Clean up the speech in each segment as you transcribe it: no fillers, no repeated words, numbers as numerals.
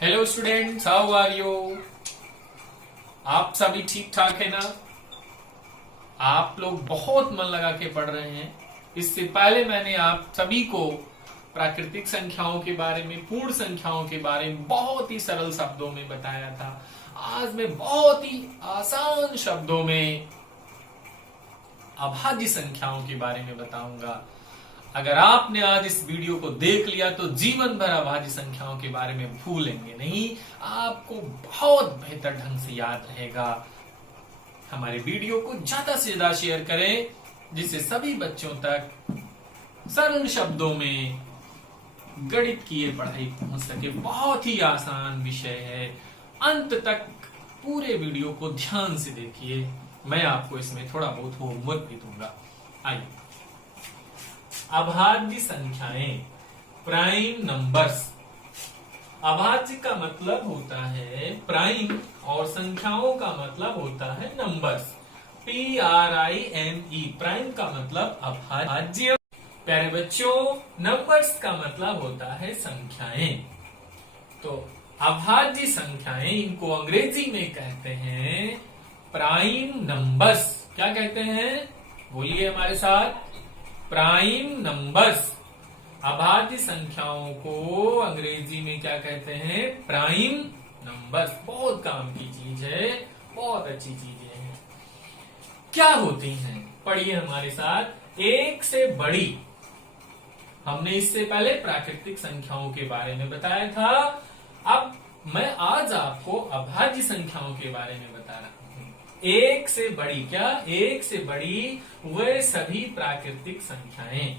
Hello students, how are you. आप सभी ठीक ठाक है ना। आप लोग बहुत मन लगा के पढ़ रहे हैं। इससे पहले मैंने आप सभी को प्राकृतिक संख्याओं के बारे में, पूर्ण संख्याओं के बारे में बहुत ही सरल शब्दों में बताया था। आज मैं बहुत ही आसान शब्दों में अभाज्य संख्याओं के बारे में बताऊंगा। अगर आपने आज इस वीडियो को देख लिया तो जीवन भर अभाज्य संख्याओं के बारे में भूलेंगे नहीं, आपको बहुत बेहतर ढंग से याद रहेगा। हमारे वीडियो को ज्यादा से ज्यादा शेयर करें जिससे सभी बच्चों तक सरल शब्दों में गणित की ये पढ़ाई पहुंच सके। बहुत ही आसान विषय है। अंत तक पूरे वीडियो को ध्यान से देखिए। मैं आपको इसमें थोड़ा बहुत होमवर्क भी दूंगा। आइए, अभाज्य संख्याएं, प्राइम नंबर्स। अभाज्य का मतलब होता है प्राइम और संख्याओं का मतलब होता है नंबर्स। PRIME, प्राइम का मतलब अभाज्य। प्यारे बच्चों, नंबर्स का मतलब होता है संख्याएं। तो अभाज्य संख्याएं, इनको अंग्रेजी में कहते हैं प्राइम नंबर्स। क्या कहते हैं, बोलिए हमारे साथ, प्राइम नंबर्स। अभाज्य संख्याओं को अंग्रेजी में क्या कहते हैं, प्राइम नंबर्स। बहुत काम की चीज है, बहुत अच्छी चीजें हैं। क्या होती हैं, पढ़िए हमारे साथ। एक से बड़ी, हमने इससे पहले प्राकृतिक संख्याओं के बारे में बताया था। अब मैं आज आपको अभाज्य संख्याओं के बारे में बता रहा हूं। एक से बड़ी, क्या, एक से बड़ी वह सभी प्राकृतिक संख्याएं।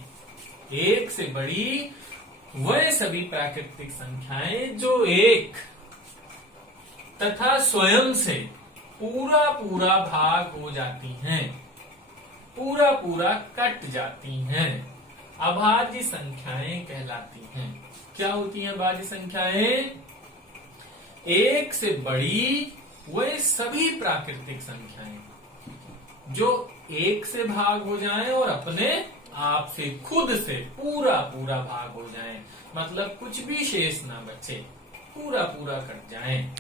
एक से बड़ी वह सभी प्राकृतिक संख्याएं जो एक तथा स्वयं से पूरा पूरा भाग हो जाती हैं, पूरा पूरा कट जाती हैं, अभाज्य संख्याएं कहलाती हैं। क्या होती हैं अभाज्य संख्याएं? एक से बड़ी वह सभी प्राकृतिक संख्याएं जो एक से भाग हो जाएं और अपने आप से, खुद से पूरा पूरा भाग हो जाएं, मतलब कुछ भी शेष ना बचे, पूरा पूरा कट जाएं।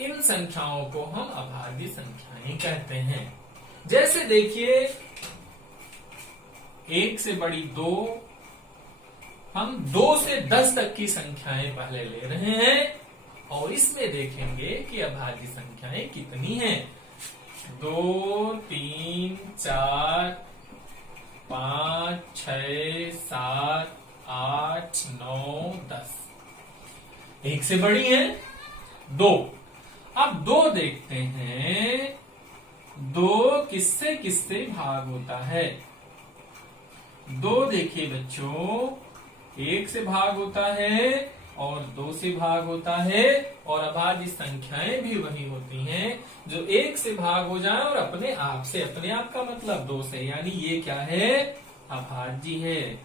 इन संख्याओं को हम अभाज्य संख्याएं कहते हैं। जैसे देखिए, एक से बड़ी दो, हम 2 से 10 तक की संख्याएं पहले ले रहे हैं और इसमें देखेंगे कि अभाज्य संख्याएं कितनी हैं। 2, 3, 4, 5, 6, 7, 8, 9, 10। एक से बड़ी है 2। अब 2 देखते हैं, 2 किससे किससे भाग होता है। 2 देखिए बच्चों, 1 से भाग होता है और 2 से भाग होता है, और अभाज्य संख्याएं भी वही होती हैं जो 1 से भाग हो जाए और अपने आप से, अपने आप का मतलब 2 से, यानी ये क्या है, अभाज्य है।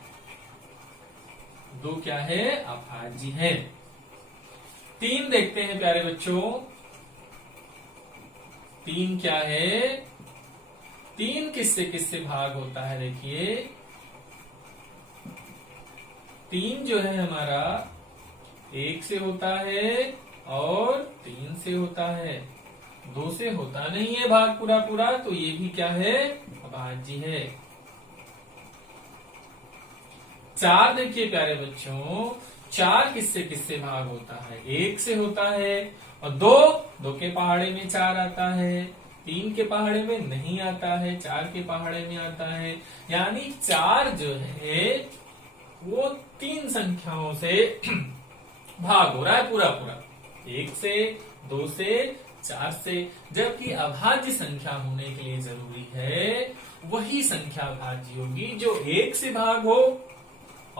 2 क्या है, अभाज्य है। 3 देखते हैं प्यारे बच्चों, 3 क्या है, 3 किससे किससे भाग होता है। देखिए 3 जो है हमारा 1 से होता है और 3 से होता है, 2 से होता नहीं है भाग पूरा पूरा, तो ये भी क्या है, अभाज्य है। 4 देखिए प्यारे बच्चों, 4 किससे किससे भाग होता है, 1 से होता है और 2 के पहाड़े में 4 आता है, 3 के पहाड़े में नहीं आता है, 4 के पहाड़े में आता है। यानी 4 जो है वो 3 संख्याओं से भाग हो रहा है पूरा पूरा, 1 से, 2 से, 4 से। जबकि अभाज्य संख्या होने के लिए जरूरी है वही संख्या अभाज्य होगी जो 1 से भाग हो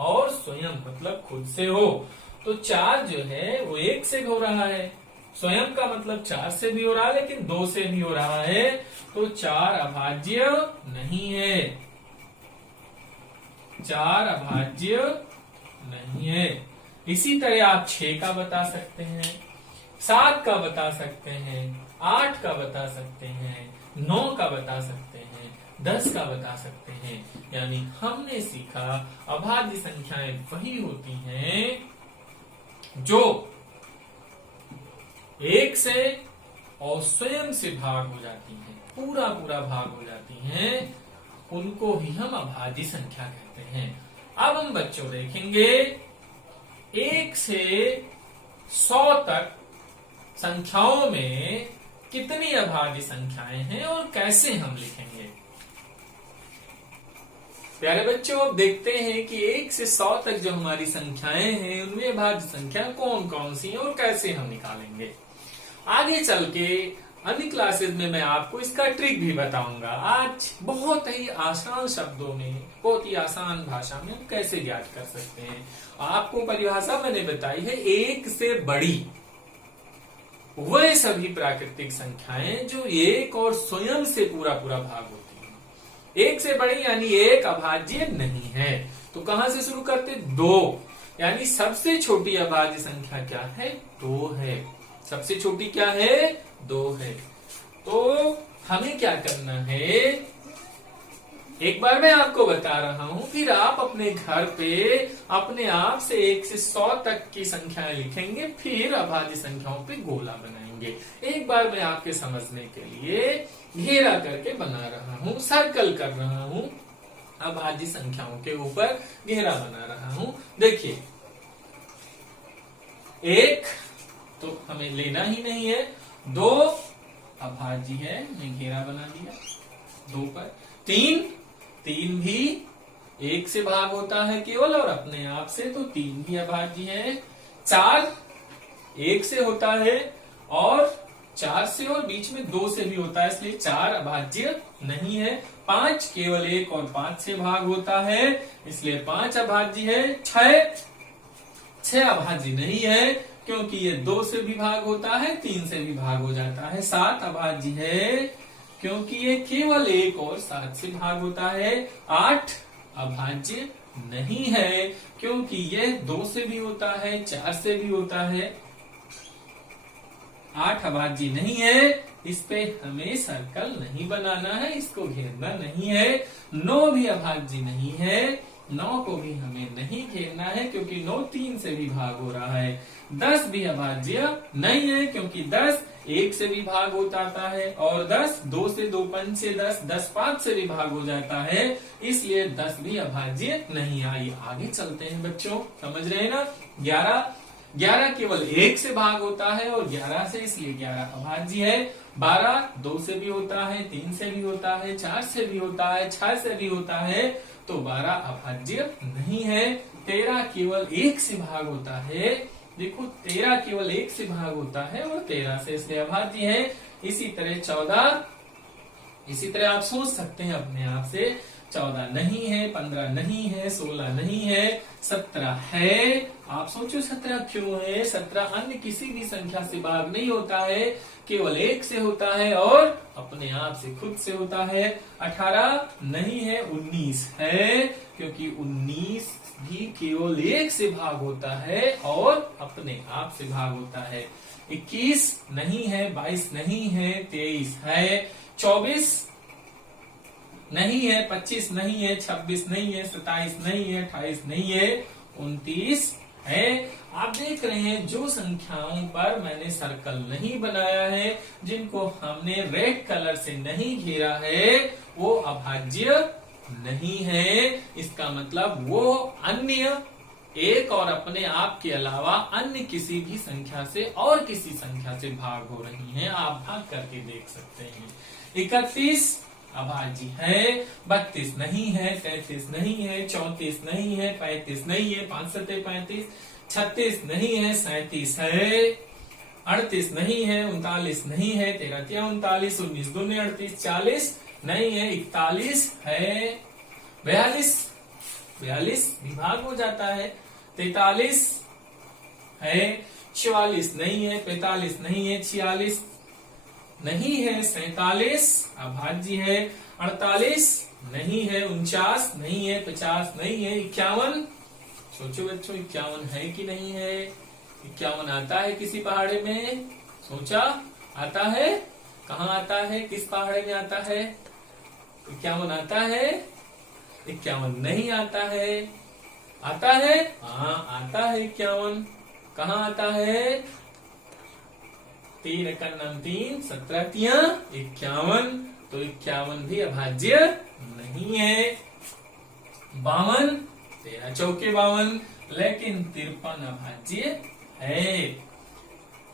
और स्वयं मतलब खुद से हो। तो 4 जो है वो 1 से भी हो रहा है, स्वयं का मतलब 4 से भी हो रहा है, लेकिन 2 से भी हो रहा है, तो 4 अभाज्य नहीं है। 4 अभाज्य नहीं है। इसी तरह आप 6 का बता सकते हैं, 7 का बता सकते हैं, 8 का बता सकते हैं, 9 का बता सकते हैं, 10 का बता सकते हैं। यानी हमने सीखा अभाज्य संख्याएं वही होती हैं जो एक से और स्वयं से भाग हो जाती हैं, पूरा पूरा भाग हो जाती हैं, उनको ही हम अभाज्य संख्या कहते हैं। अब हम बच्चों देखेंगे 1 से 100 तक संख्याओं में कितनी अभाज्य संख्याएं हैं और कैसे हम लिखेंगे। प्यारे बच्चों, अब देखते हैं कि 1 से 100 तक जो हमारी संख्याएं हैं उनमें अभाज्य संख्या कौन कौन सी हैं और कैसे हम निकालेंगे। आगे चल के अन्य क्लासेस में मैं आपको इसका ट्रिक भी बताऊंगा। आज बहुत ही आसान शब्दों में, बहुत ही आसान भाषा में हम कैसे ज्ञात कर सकते हैं। आपको परिभाषा मैंने बताई है, 1 से बड़ी वह सभी प्राकृतिक संख्याएं जो 1 और स्वयं से पूरा पूरा भाग होती हैं। 1 से बड़ी यानी 1 अभाज्य नहीं है। तो कहां से शुरू करते? 2, यानी सबसे छोटी अभाज्य संख्या क्या है? 2 है। सबसे छोटी क्या है? 2 है। तो हमें क्या करना है, एक बार मैं आपको बता रहा हूं, फिर आप अपने घर पे अपने आप से 1 से 100 तक की संख्याएं लिखेंगे, फिर अभाज्य संख्याओं पे गोला बनाएंगे। एक बार मैं आपके समझने के लिए घेरा करके बना रहा हूं, सर्कल कर रहा हूं, अभाज्य संख्याओं के ऊपर घेरा बना रहा हूं। देखिए, 1 तो हमें लेना ही नहीं है, 2 अभाज्य है, मैं घेरा बना दिया 2 पर। 3 भी 1 से भाग होता है केवल और अपने आप से, तो 3 भी अभाज्य है। 4 1 से होता है और 4 से और बीच में 2 से भी होता है, इसलिए 4 अभाज्य नहीं है। 5 केवल 1 और 5 से भाग होता है, इसलिए 5 अभाज्य है। 6 अभाज्य नहीं है क्योंकि ये 2 से भी भाग होता है, 3 से भी भाग हो जाता है। 7 अभाज्य है क्योंकि ये केवल 1 और 7 से भाग होता है। 8 अभाज्य नहीं है क्योंकि ये 2 से भी होता है, 4 से भी होता है। 8 अभाज्य नहीं है, इस पे हमें सर्कल नहीं बनाना है, इसको घेरना नहीं है। 9 भी अभाज्य नहीं है, 9 को भी हमें नहीं घेरना है क्योंकि 9 3 से भी भाग हो रहा है। 10 भी अभाज्य नहीं है क्योंकि 10 1 से भी भाग हो जाता है और 10 2 से 2 5 से 10 10 5 से भी भाग हो जाता है, इसलिए 10 भी अभाज्य नहीं। आइए आगे चलते हैं बच्चों, समझ रहे हैं ना। 11 केवल 1 से भाग होता है और 11 से, इसलिए 11 अभाज्य है। 12 2 से भी होता है, 3 से भी होता है, 4 से भी होता है, 6 से भी होता है, तो 12 अभाज्य नहीं है। 13 केवल 1 से भाग होता है, देखो 13 केवल 1 से भाग होता है और 13 से, इसलिए अभाज्य है। इसी तरह 14, इसी तरह आप सोच सकते हैं अपने आप से, 14 नहीं है, 15 नहीं है, 16 नहीं है, 17 है। आप सोचो 17 क्यों है? 17 अन्य किसी भी संख्या से भाग नहीं होता है, केवल 1 से होता है और अपने आप से खुद से होता है। 18 नहीं है, 19 है क्योंकि 19 भी केवल 1 से भाग होता है और अपने आप से भाग होता है। 21 नहीं है, 22 नहीं है, 23 है। 24 नहीं है, 25 नहीं है, 26 नहीं है, 27 नहीं है, 28 नहीं है, 29 है। आप देख रहे हैं जो संख्याओं पर मैंने सर्कल नहीं बनाया है, जिनको हमने रेड कलर से नहीं घेरा है, वो अभाज्य नहीं है। इसका मतलब वो अन्य 1 और अपने आप के अलावा अन्य किसी भी संख्या से और किसी संख्या से भाग हो रही हैं। आप भाग करके देख सकते हैं। 31 अभाज्य है, 32 नहीं है, 33 नहीं है, 34 नहीं है, 35 नहीं है, 5 7 35, 36 नहीं है, 37 है, 38 नहीं है, 39 नहीं है, 13 39, 19 2 38, 40 नहीं है, 41 है, 42 विभाग हो जाता है, 43 है, 44 नहीं है, 45 नहीं है, 46 नहीं है, 47 अभाज्य है, 48 नहीं है, 49 नहीं है, 50 नहीं है, 51। सोचो बच्चों 51 है कि नहीं है? 51 आता है किसी पहाड़े में? सोचा आता है? कहाँ आता है? किस पहाड़े में आता है? 51 आता है? 51 नहीं आता है। आता है? हाँ आता है 51। कहाँ आता है? 3 एकम 3, 17 तिया 51, तो 51 भी अभाज्य नहीं है। 52, 13 चौके 52, लेकिन 53 अभाज्य है।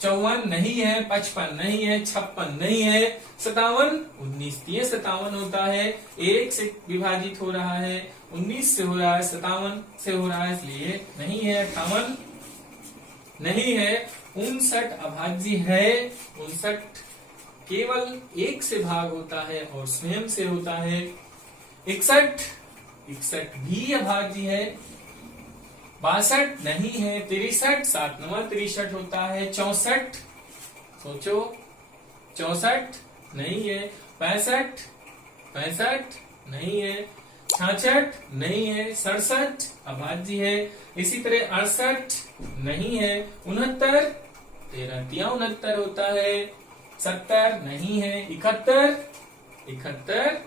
54 नहीं है, 55 नहीं है, 56 नहीं है, 57, 19 तिया 57 होता है, 1 से विभाजित हो रहा है, 19 से हो रहा है, 57 से हो रहा है, इसलिए नहीं है। 58 नहीं है। 59 अभाज्य है। 59 केवल 1 से भाग होता है और स्वयं से होता है। 61 भी अभाज्य है। 62 नहीं है। 63 7 9 63 होता है। 64 सोचो, 64 नहीं है। 65 नहीं है। 66 नहीं है। 67 अभाज्य है। इसी तरह 68 नहीं है। 69 13 तिया 69 होता है। 70 नहीं है। 71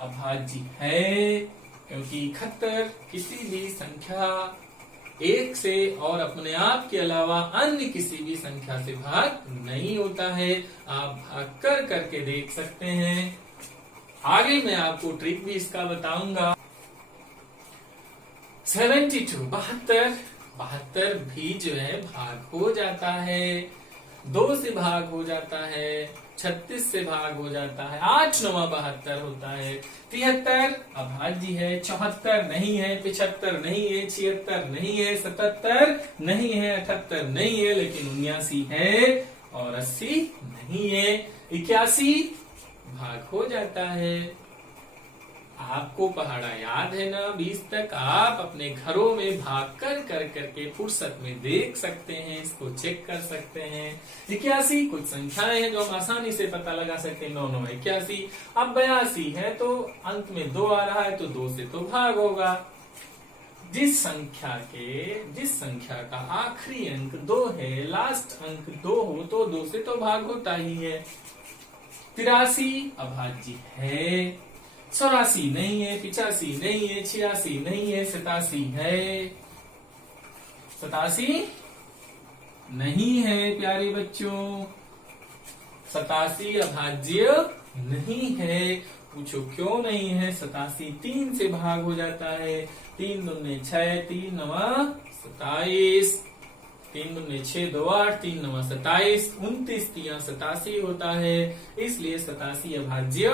अभाज्य है, क्योंकि 71 किसी भी संख्या 1 से और अपने आप के अलावा अन्य किसी भी संख्या से भाग नहीं होता है। आप भाग कर करके देख सकते हैं। आगे मैं आपको ट्रिक भी इसका बताऊंगा। 72 72 भी जो है भाग हो जाता है। 2 से भाग हो जाता है। 36 से भाग हो जाता है। 8 9 72 होता है। 73 अभाज्य है। 74 नहीं है। 75 नहीं है। 76 नहीं है। 77 नहीं है। 78 नहीं है, लेकिन 79 है। और 80 नहीं है। 81 भाग हो जाता है। आपको पहाड़ा याद है ना? 20 तक आप अपने घरों में भाग कर करके फुर्सत में देख सकते हैं, इसको चेक कर सकते हैं। 81 कुछ संख्याएं हैं जो हम आसानी से पता लगा सकते हैं। 9 9 81। अब 82 है तो अंत में 2 आ रहा है, तो 2 से तो भाग होगा। जिस संख्या का आखिरी अंक 2 है, लास्ट अंक 2 हो, तो 2 से तो भाग होता ही है। 83 अभाज्य है। 84 नहीं है। 85 नहीं है। 86 नहीं है। 87 है। 87 नहीं है प्यारे बच्चों। 87 अभाज्य नहीं है। पूछो क्यों नहीं है? 87 3 से भाग हो जाता है। 3 दूने 6, 3 9 27, 3 दूने 6 2 8, 3 9 27, 29 तिया 87 होता है, इसलिए 87 अभाज्य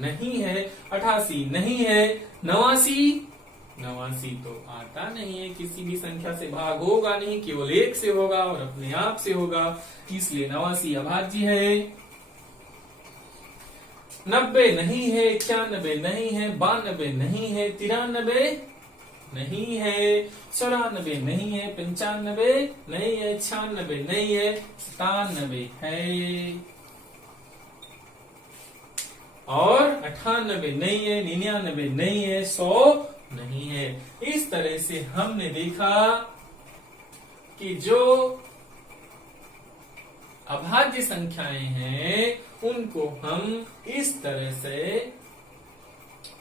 नहीं है। 88 नहीं है। 89 तो आता नहीं है, किसी भी संख्या से भाग होगा नहीं, केवल 1 से होगा और अपने आप से होगा, इसलिए 89 अभाज्य है। 90 नहीं है। 91 नहीं है। 92 नहीं है। 93 नहीं है। 94 नहीं है। 95 नहीं है। 96 नहीं है। 97 है। और 98 नहीं है। 99 नहीं है। 100 नहीं है। इस तरह से हमने देखा कि जो अभाज्य संख्याएं हैं उनको हम इस तरह से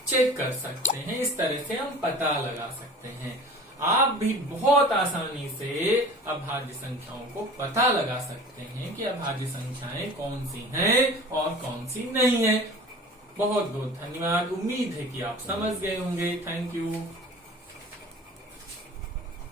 चेक कर सकते हैं, इस तरह से हम पता लगा सकते हैं। आप भी बहुत आसानी से अभाज्य संख्याओं को पता लगा सकते हैं कि अभाज्य संख्याएं कौन सी हैं और कौन सी नहीं है। बहुत बहुत धन्यवाद। उम्मीद है कि आप समझ गए होंगे। Thank you.